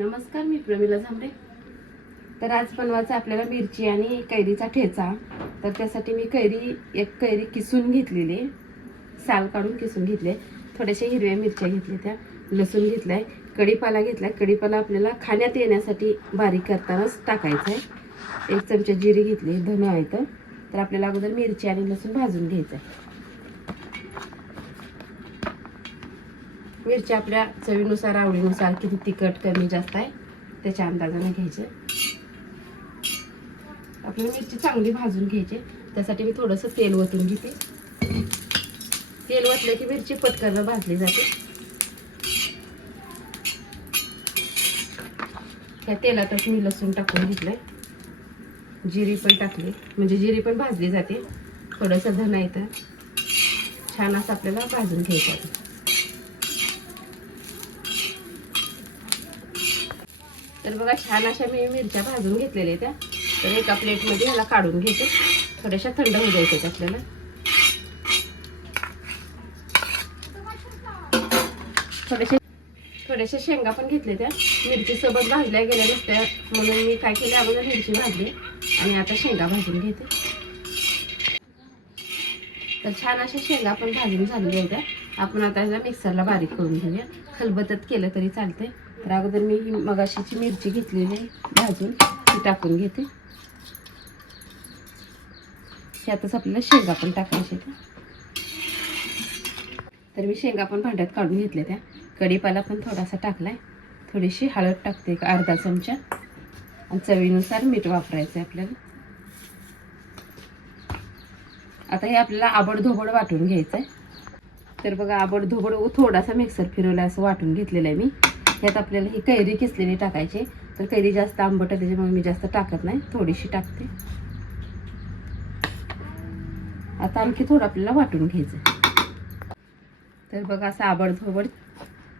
नमस्कार मी प्रमिला झांबरे. तर आज बनवायचा आपल्याला मिरची आणि कैरीचा ठेचा. तर त्यासाठी मी कैरी एक कैरी किसून घेतलेली. साल काढून किसून घेतले. थोड्याशा हिरव्या मिरच्या घेतल्या त्या. लसूण घेतलाय कढीपाला घेतलाय. कढीपाला आपल्याला खाण्यात येण्यासाठी बारीक करतानाच टाकायचा आहे एक चमचा जिरी घेतली धन आहे तर आपल्याला अगोदर मिरची आणि लसूण भाजून घ्यायचं आहे मिरची आपल्या चवीनुसार आवडीनुसार किती तिखट कमी जास्त आहे त्याच्या अंदाजाने घ्यायचे. आपल्याला मिरची चांगली भाजून घ्यायची त्यासाठी मी थोडंसं तेल ओतून घेते. तेल ओतलं की मिरची पटकन भाजली जाते. त्या तेलातच मी लसूण टाकून घेतलंय. जिरी पण टाकली. म्हणजे जिरी पण भाजली जाते. थोडंसं धन येतं. छान असं आपल्याला भाजून घ्यायचं तर बघा छान अशा मी मिरच्या भाजून घेतलेल्या त्या. तर एका प्लेटमध्ये ह्याला काढून घेते. थोड्याशा थंड होऊ द्यायच्या आपल्याला. थोडेसे थोड्याशा शेंगा पण घेतल्या त्या. मिरचीसोबत भाजल्या गेल्या नसत्या. म्हणून मी काय केलं अगोदर मिरची भाजली आणि आता शेंगा भाजून घेते. तर छान अशा शेंगा पण भाजून झालेल्या होत्या आपण आता मिक्सरला बारीक करून घेऊया. खलबतत केलं तरी चालते तर अगोदर मी मगाशीची मिरची घेतलेली आहे भाजून ती टाकून घेते. त्यातच आपल्याला शेंगा पण टाकायच्या त्या तर मी शेंगा पण भांड्यात काढून घेतल्या त्या. कढीपाला पण थोडासा टाकलाय. थोडीशी हळद टाकते एक अर्धा चमचा. आणि चवीनुसार मीठ वापरायचं आहे आपल्याला. आता हे आपल्याला आबडधोबड वाटून घ्यायचं आहे तर बघा आबडधोबड थोडासा मिक्सर फिरवला असं वाटून घेतलेलं आहे मी. ह्यात आपल्याला ही कैरी किसलेली टाकायची. तर कैरी जास्त आंबट आहे त्याच्यामुळे मी जास्त टाकत नाही. थोडीशी टाकते. आता आणखी थोडं आपल्याला वाटून घ्यायचं तर बघा असा आबडधोबड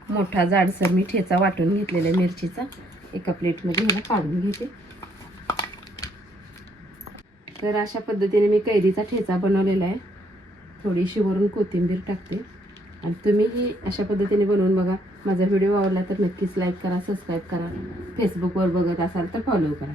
मोठा जाडसर मी ठेचा वाटून घेतलेला आहे मिरचीचा. एका प्लेटमध्ये ह्याला काढून घेते. तर अशा पद्धतीने मी कैरीचा ठेचा बनवलेला आहे. थोडीशी वरून कोथिंबीर टाकते. आणि तुम्हीही अशा पद्धतीने बनवून बघा. माझा व्हिडिओ आवडला तर नक्कीच लाईक करा सबस्क्राईब करा. फेसबुकवर बघत असाल तर फॉलो करा.